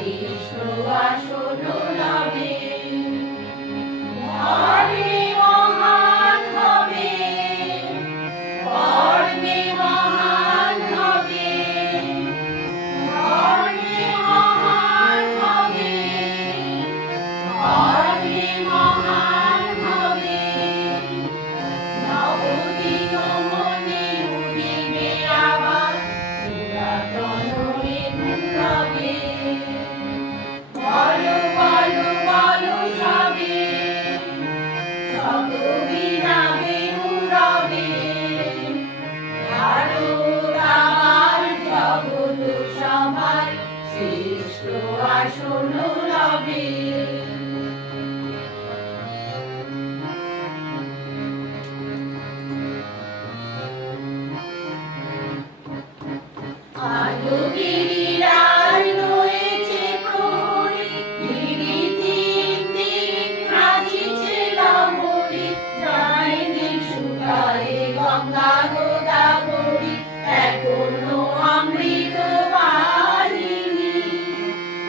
শ্রেষ্ঠ আসন লবে। ধর্মে মহান হবে, কর্মে মহান হবে, ধর্মে মহান হবে, কর্মে মহান হবে। নবদিন মনে উদিবে আবার পুরাতন রবে। বলো বলো বলো সবে, শত বীণা বেণু রবে। ভারত আবার জগৎ সভায় শ্রেষ্ঠ আসন লবে। আজও গিরিরাজ রয়েছে প্রহরী, গিরিতে দিক নাচিছে লহরী। যায়নি সুতারে গঙ্গা গোদাবরী, এখনো অমৃত বাহিনী।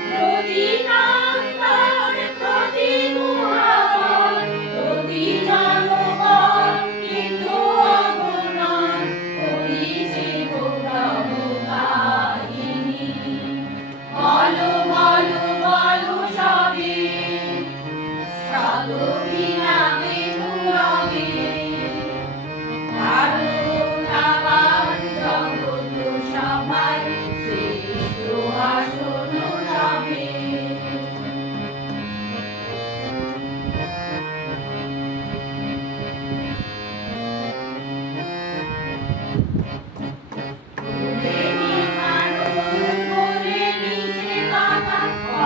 প্রতি প্রান্তর প্রতি গুহার, প্রতি জনপদ কিন্তু অগণন করিছে গৌরব কাহিনী। বলো বলো বলো সবে, শত বীণা বেণু রবে। ভারত আবার জগৎ সভায় শ্রেষ্ঠ আসন লবে।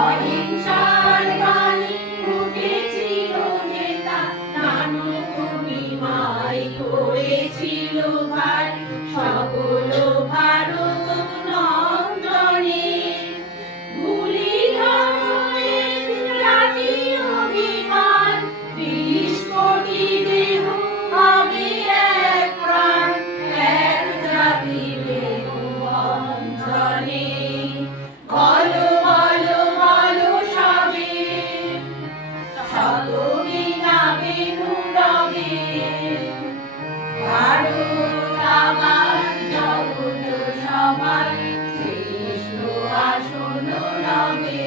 অহিংসার বাণী উঠেছিল নেতা, নানু পূর্ণিমায় করেছিল ভার সকল ভারত নন্দনে। ভুলি ধর্মের জাতীয় অভিমান, ৩০ কোটি দেহ হবে এক প্রাণ, এক জাতি দেহ বন্ধনে। বলো বলো বলো সবে, শত বীণা বেণু রবে। ভারত আবার জগৎ সভায় শ্রেষ্ঠ আসন লবে।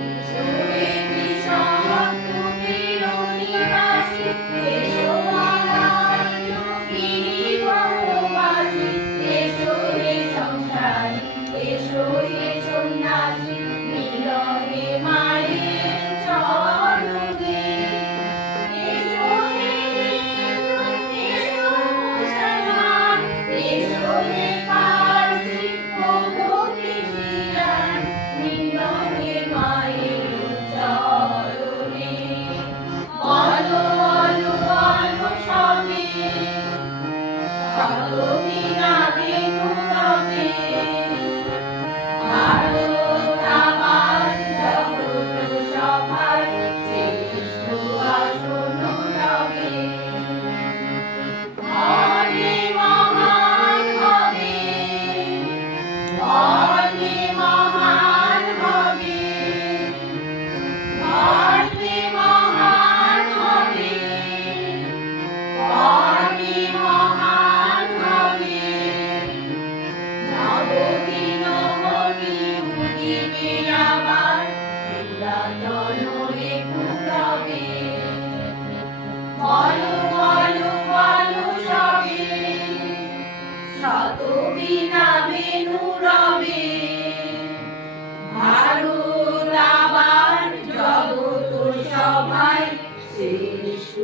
এসো হে কৃষক কুটির নিবাসী, এসো আমার যোগিনী বনবাসী। এসো হে সংসারী, এসো হে সন্ন্যাসী, মিলনে মায়ের চরণে। এসো হে হিন্দু, এসো মুসলমান, এসো হে পারসি, বৌদ্ধ খ্রিস্টান, মিলনে মায়ের চরণে। বলো বলো বলো সবে, শত বীণা বেণু রবে। ভারত আবার জগৎ সভায় শ্রেষ্ঠ আসন লবে। ধর্মে মহান হবে, ধর্মে মহান হবে, ধর্মে মহান হবে, কর্মে মহান হবে। নবদিন মণি উদিবে আবার পুরাতন রবে। বলো বলো বলো সবে, শত বীণা বেণু রবে। ভারত আবার জগৎ সভায় শ্রেষ্ঠ